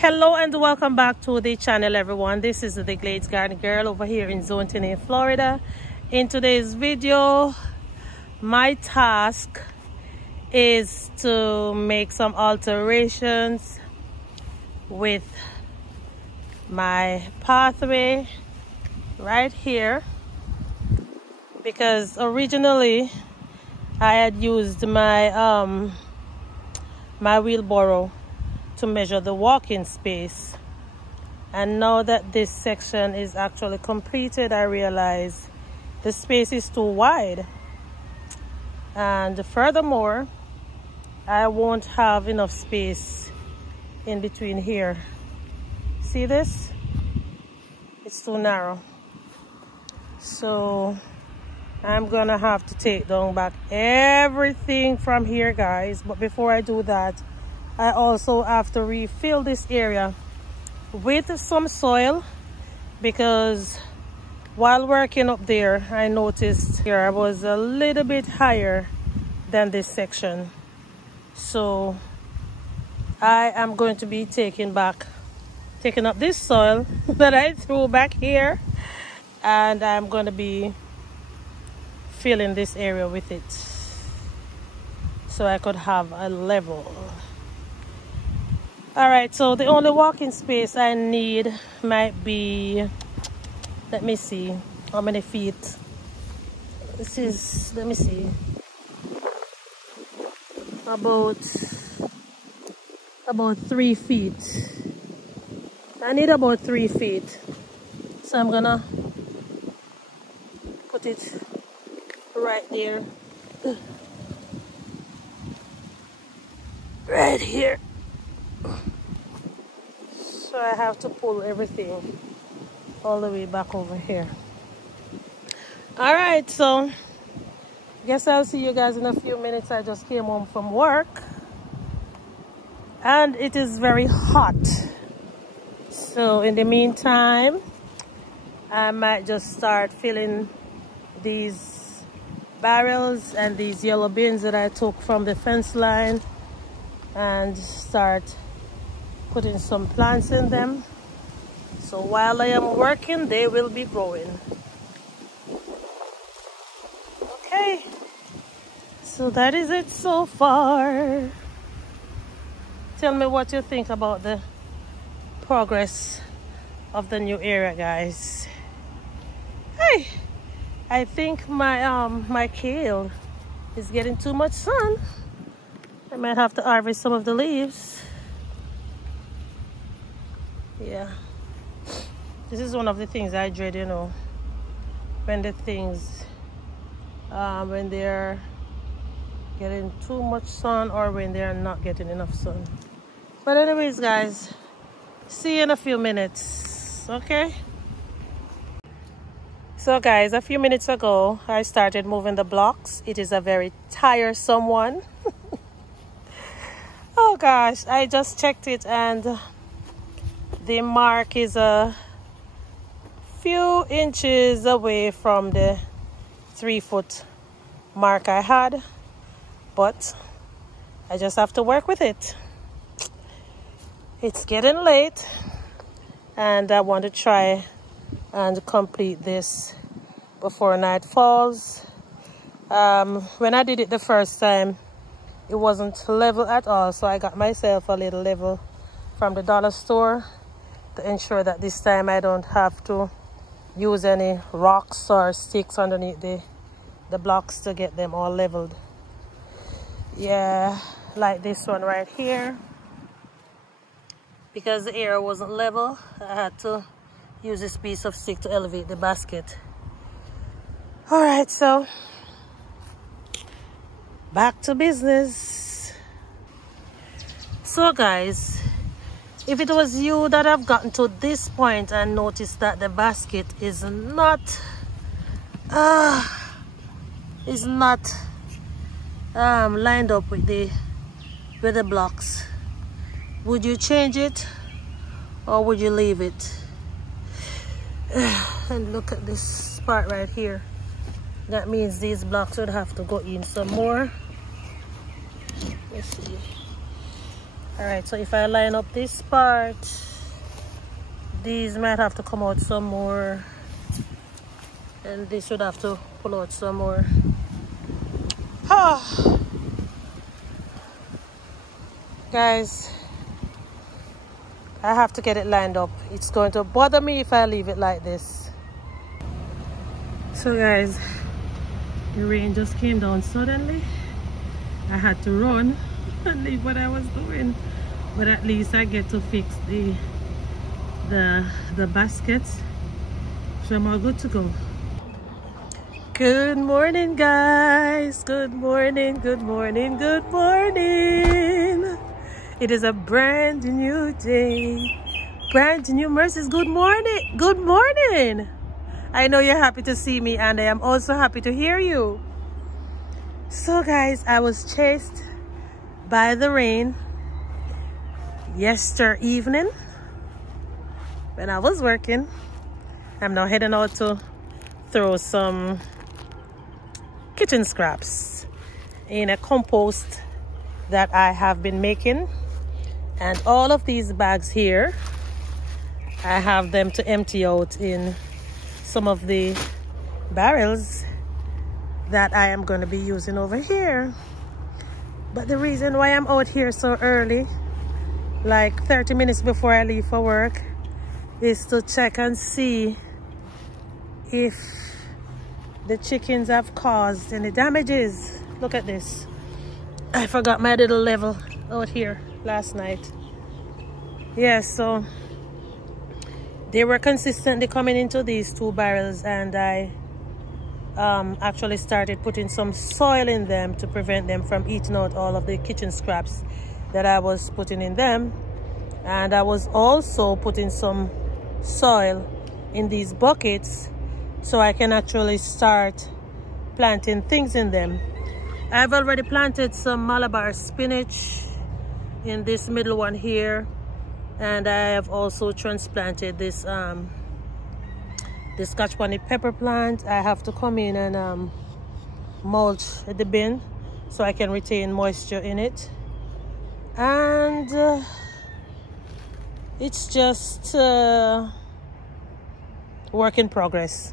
Hello and welcome back to the channel, everyone. This is the Glades Garden Girl over here in Zone 10 in Florida. In today's video, my task is to make some alterations with my pathway right here, because originally I had used my my wheelbarrow to measure the walking space, and now that this section is actually completed, I realize the space is too wide, and furthermore I won't have enough space in between here. See this? It's too narrow, so I'm gonna have to take down back everything from here, guys. But before I do that, I also have to refill this area with some soil, because while working up there, I noticed here I was a little bit higher than this section. So I am going to be taking up this soil that I threw back here, and I'm going to be filling this area with it so I could have a level. All right, so the only walking space I need might be, let me see how many feet this is. Let me see, about 3 feet. I need about 3 feet, so I'm gonna put it right there, right here. So I have to pull everything all the way back over here. All right, so guess I'll see you guys in a few minutes. I just came home from work and it is very hot. So in the meantime, I might just start filling these barrels and these yellow bins that I took from the fence line and start putting some plants in them. So while I am working, they will be growing. Okay, so that is it so far. Tell me what you think about the progress of the new area, guys. Hey, I think my kale is getting too much sun. I might have to harvest some of the leaves. Yeah, this is one of the things I dread, you know, when the things when they're getting too much sun or when they're not getting enough sun. But anyways, guys, see you in a few minutes. Okay, so guys, a few minutes ago I started moving the blocks. It is a very tiresome one. Oh gosh, I just checked it and the mark is a few inches away from the 3-foot mark I had, but I just have to work with it. It's getting late and I want to try and complete this before night falls. When I did it the first time, it wasn't level at all, so I got myself a little level from the dollar store to ensure that this time I don't have to use any rocks or sticks underneath the blocks to get them all leveled. Yeah, like this one right here. Because the area wasn't level, I had to use this piece of stick to elevate the basket. All right, so back to business. So guys, if it was you that have gotten to this point and noticed that the basket is not lined up with the blocks, would you change it or would you leave it? And look at this part right here. That means these blocks would have to go in some more. Let's see. All right, so if I line up this part, these might have to come out some more, and this should have to pull out some more. Oh. Guys, I have to get it lined up. It's going to bother me if I leave it like this. So guys, the rain just came down suddenly. I had to run and leave what I was doing, but at least I get to fix the baskets, so I'm all good to go. Good morning, guys. Good morning, good morning, good morning. It is a brand new day, brand new mercies. Good morning, good morning. I know you're happy to see me, and I am also happy to hear you. So guys, I was chased by the rain yesterday evening when I was working. I'm now heading out to throw some kitchen scraps in a compost that I have been making. And all of these bags here, I have them to empty out in some of the barrels that I am going to be using over here. But the reason why I'm out here so early, like 30 minutes before I leave for work, is to check and see if the chickens have caused any damages. Look at this. I forgot my little level out here last night. Yeah, so they were consistently coming into these 2 barrels, and I actually started putting some soil in them to prevent them from eating out all of the kitchen scraps that I was putting in them. And I was also putting some soil in these buckets so I can actually start planting things in them. I've already planted some Malabar spinach in this middle one here, and I have also transplanted this this Scotch bonnet pepper plant. I have to come in and mulch the bin so I can retain moisture in it. And it's just work in progress.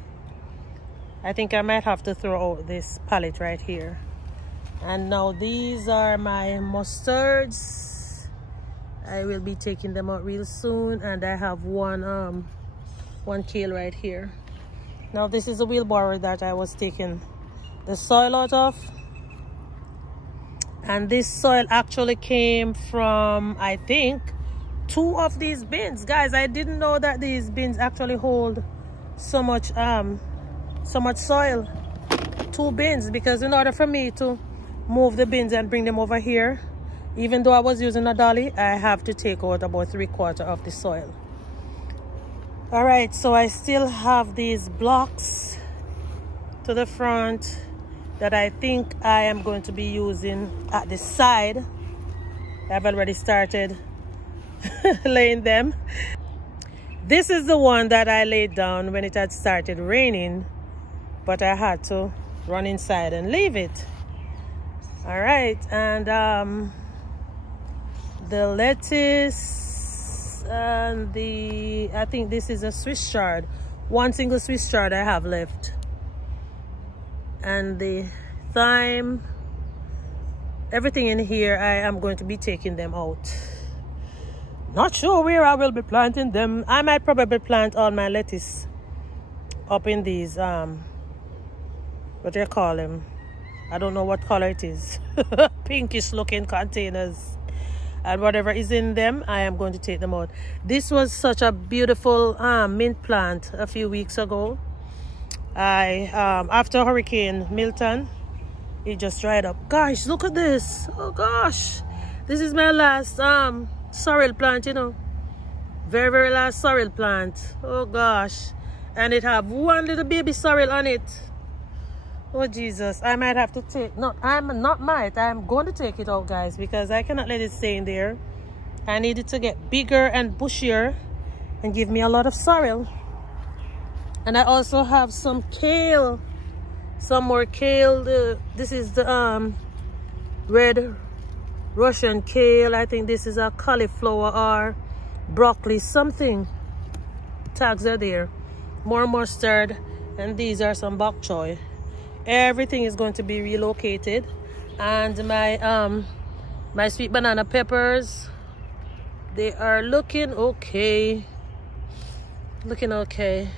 I think I might have to throw out this pallet right here. And now these are my mustards. I will be taking them out real soon, and I have one kale right here. Now this is a wheelbarrow that I was taking the soil out of, and this soil actually came from, I think, 2 of these bins. Guys, I didn't know that these bins actually hold so much soil. 2 bins, because in order for me to move the bins and bring them over here, even though I was using a dolly, I have to take out about 3/4 of the soil. All right, so I still have these blocks to the front that I think I am going to be using at the side. I've already started laying them. This is the one that I laid down when it had started raining, but I had to run inside and leave it. All right, and the lettuce and I think this is a Swiss chard. 1 single Swiss chard I have left. And the thyme, everything in here, I am going to be taking them out. Not sure where I will be planting them. I might probably plant all my lettuce up in these what do you call them? I don't know what color it is. Pinkish looking containers. And whatever is in them, I am going to take them out. This was such a beautiful mint plant a few weeks ago. After Hurricane Milton, it just dried up. Gosh, look at this. Oh gosh, this is my last sorrel plant, you know, very last sorrel plant. Oh gosh, and it have 1 little baby sorrel on it. Oh Jesus, I might have to take, no, I'm going to take it out, guys, because I cannot let it stay in there. I need it to get bigger and bushier and give me a lot of sorrel. And I also have some kale, some more kale. This is the red Russian kale. I think this is a cauliflower or broccoli, something. Tags are there. More mustard, and these are some bok choy. Everything is going to be relocated, and my sweet banana peppers, they are looking okay. Looking okay.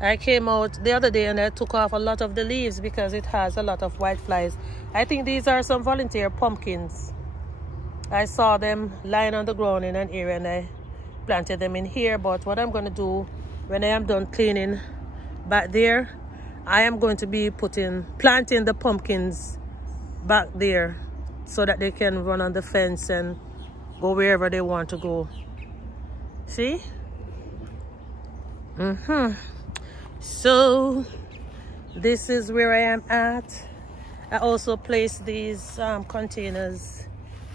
I came out the other day and I took off a lot of the leaves because it has a lot of white flies. I think these are some volunteer pumpkins. I saw them lying on the ground in an area and I planted them in here. But what I'm going to do when I am done cleaning back there, I am going to be planting the pumpkins back there so that they can run on the fence and go wherever they want to go. See? So this is where I am at. I also placed these containers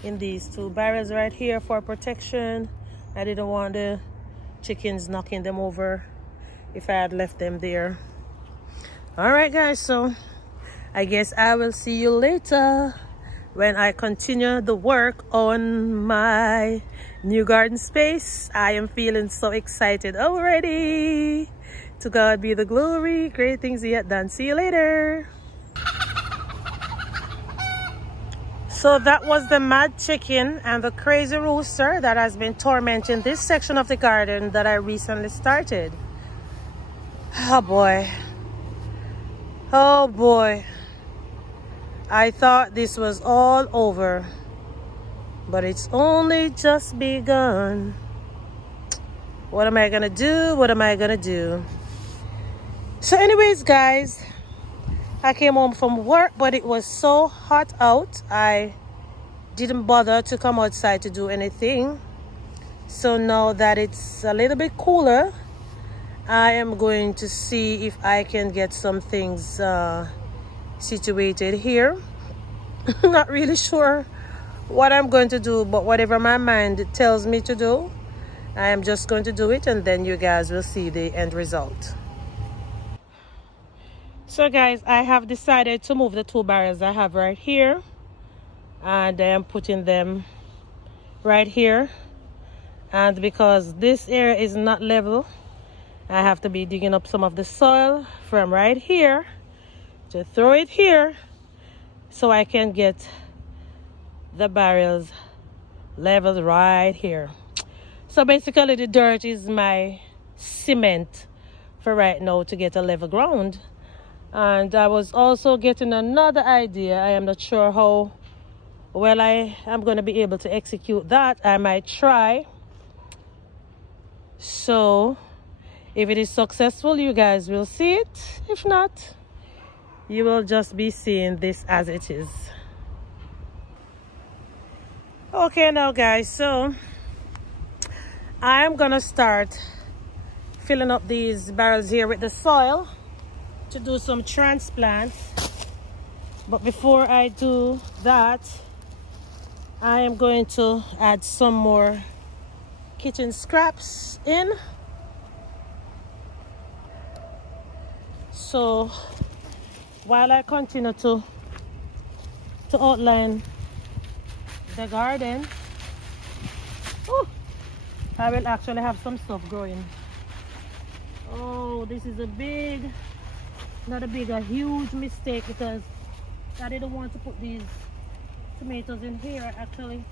in these 2 barrels right here for protection. I didn't want the chickens knocking them over if I had left them there. All right guys, so I guess I will see you later when I continue the work on my new garden space. I am feeling so excited already. To God be the glory. Great things he had done. See you later. So that was the mad chicken and the crazy rooster that has been tormenting this section of the garden that I recently started. Oh boy. Oh boy. I thought this was all over, but it's only just begun. What am I gonna do? What am I gonna do? So anyways guys, I came home from work, but it was so hot out I didn't bother to come outside to do anything. So now that it's a little bit cooler, I am going to see if I can get some things situated here. Not really sure what I'm going to do, but whatever my mind tells me to do, I am just going to do it, and then you guys will see the end result. So guys, I have decided to move the 2 barrels I have right here, and I am putting them right here. And because this area is not level, I have to be digging up some of the soil from right here to throw it here so I can get the barrels leveled right here. So basically the dirt is my cement for right now to get a level ground. And I was also getting another idea. I am not sure how well I am going to be able to execute that. I might try. So if it is successful, you guys will see it. If not, you will just be seeing this as it is. Okay now guys, so I am gonna start filling up these barrels here with the soil to do some transplants. But before I do that, I am going to add some more kitchen scraps in. So while I continue to outline the garden, I will actually have some stuff growing. Oh, this is a huge mistake, because I didn't want to put these tomatoes in here. I actually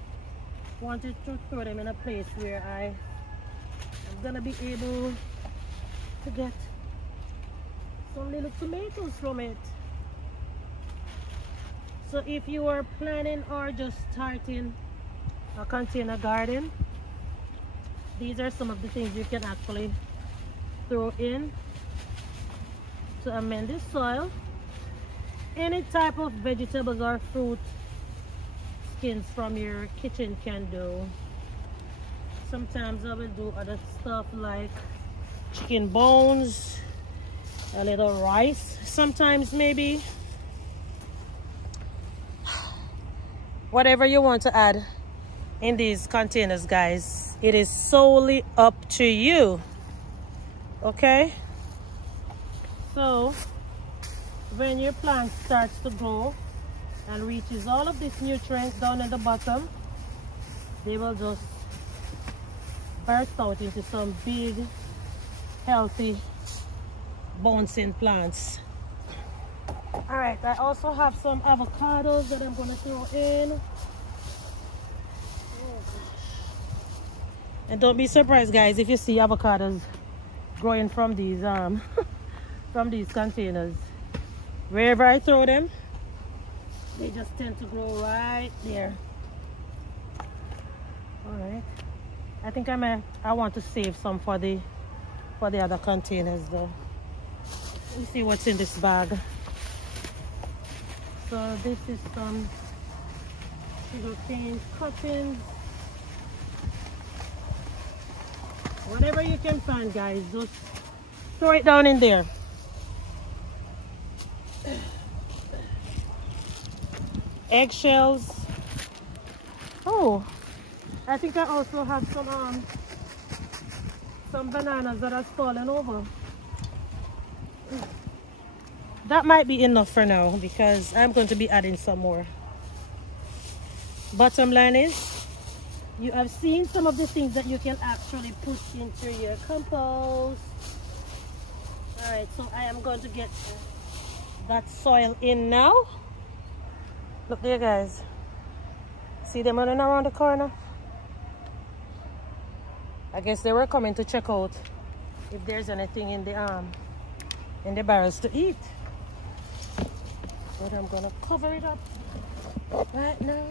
wanted to throw them in a place where I am gonna be able to get some little tomatoes from it. So if you are planning or just starting a container garden, these are some of the things you can actually throw in to amend the soil. Any type of vegetables or fruit skins from your kitchen can do. Sometimes I will do other stuff like chicken bones, a little rice sometimes, maybe. Whatever you want to add in these containers, guys, it is solely up to you. Okay, so when your plant starts to grow, and reaches all of these nutrients down at the bottom, they will just burst out into some big, healthy, bouncing plants. All right, I also have some avocados that I'm going to throw in. And don't be surprised, guys, if you see avocados growing from these from these containers. Wherever I throw them, they just tend to grow right there. All right, I think I want to save some for the other containers though. Let me see what's in this bag. So this is some sugarcane cuttings. Whatever you can find, guys, just throw it down in there. Eggshells. Oh, I think I also have some bananas that have fallen over. That might be enough for now because I'm going to be adding some more. Bottom line is, you have seen some of the things that you can actually put into your compost. All right, so I am going to get that soil in now. Look there, guys. See them running around the corner? I guess they were coming to check out if there's anything in the barrels to eat. But I'm gonna cover it up right now.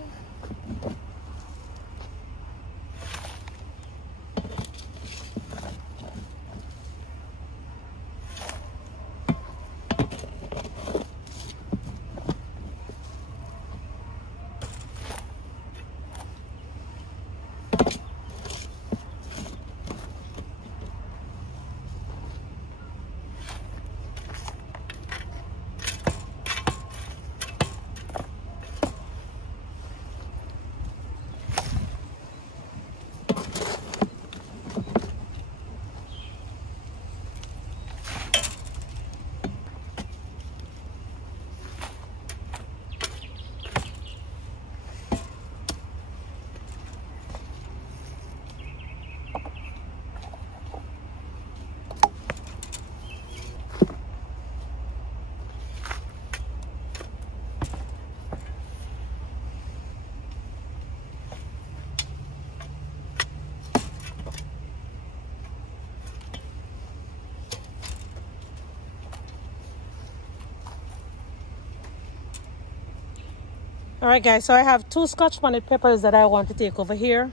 All right, guys, so I have 2 Scotch bonnet peppers that I want to take over here.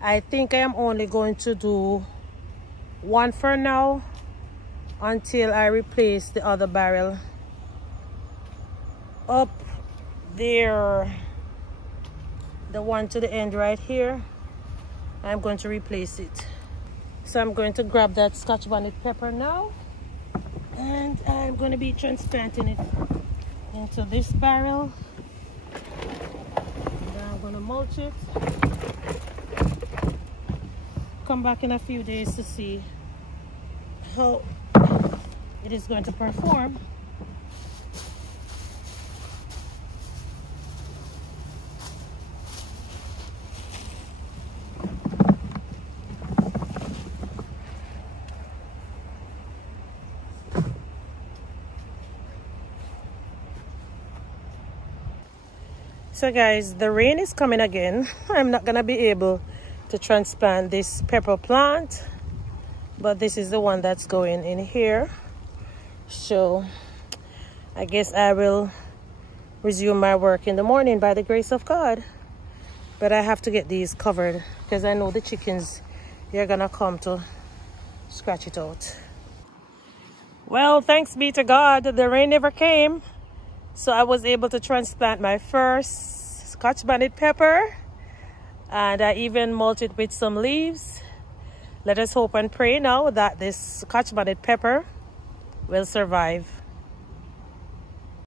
I think I am only going to do 1 for now until I replace the other barrel up there. The one to the end right here, I'm going to replace it. So I'm going to grab that Scotch bonnet pepper now, and I'm going to be transplanting it into this barrel. I'm going to mulch it. Come back in a few days to see how it is going to perform. So guys, the rain is coming again. I'm not gonna be able to transplant this pepper plant, but this is the one that's going in here. So I guess I will resume my work in the morning by the grace of God. But I have to get these covered because I know the chickens, they're gonna come to scratch it out. Well, thanks be to God, the rain never came. So I was able to transplant my first Scotch bonnet pepper, and I even mulched it with some leaves. Let us hope and pray now that this Scotch bonnet pepper will survive.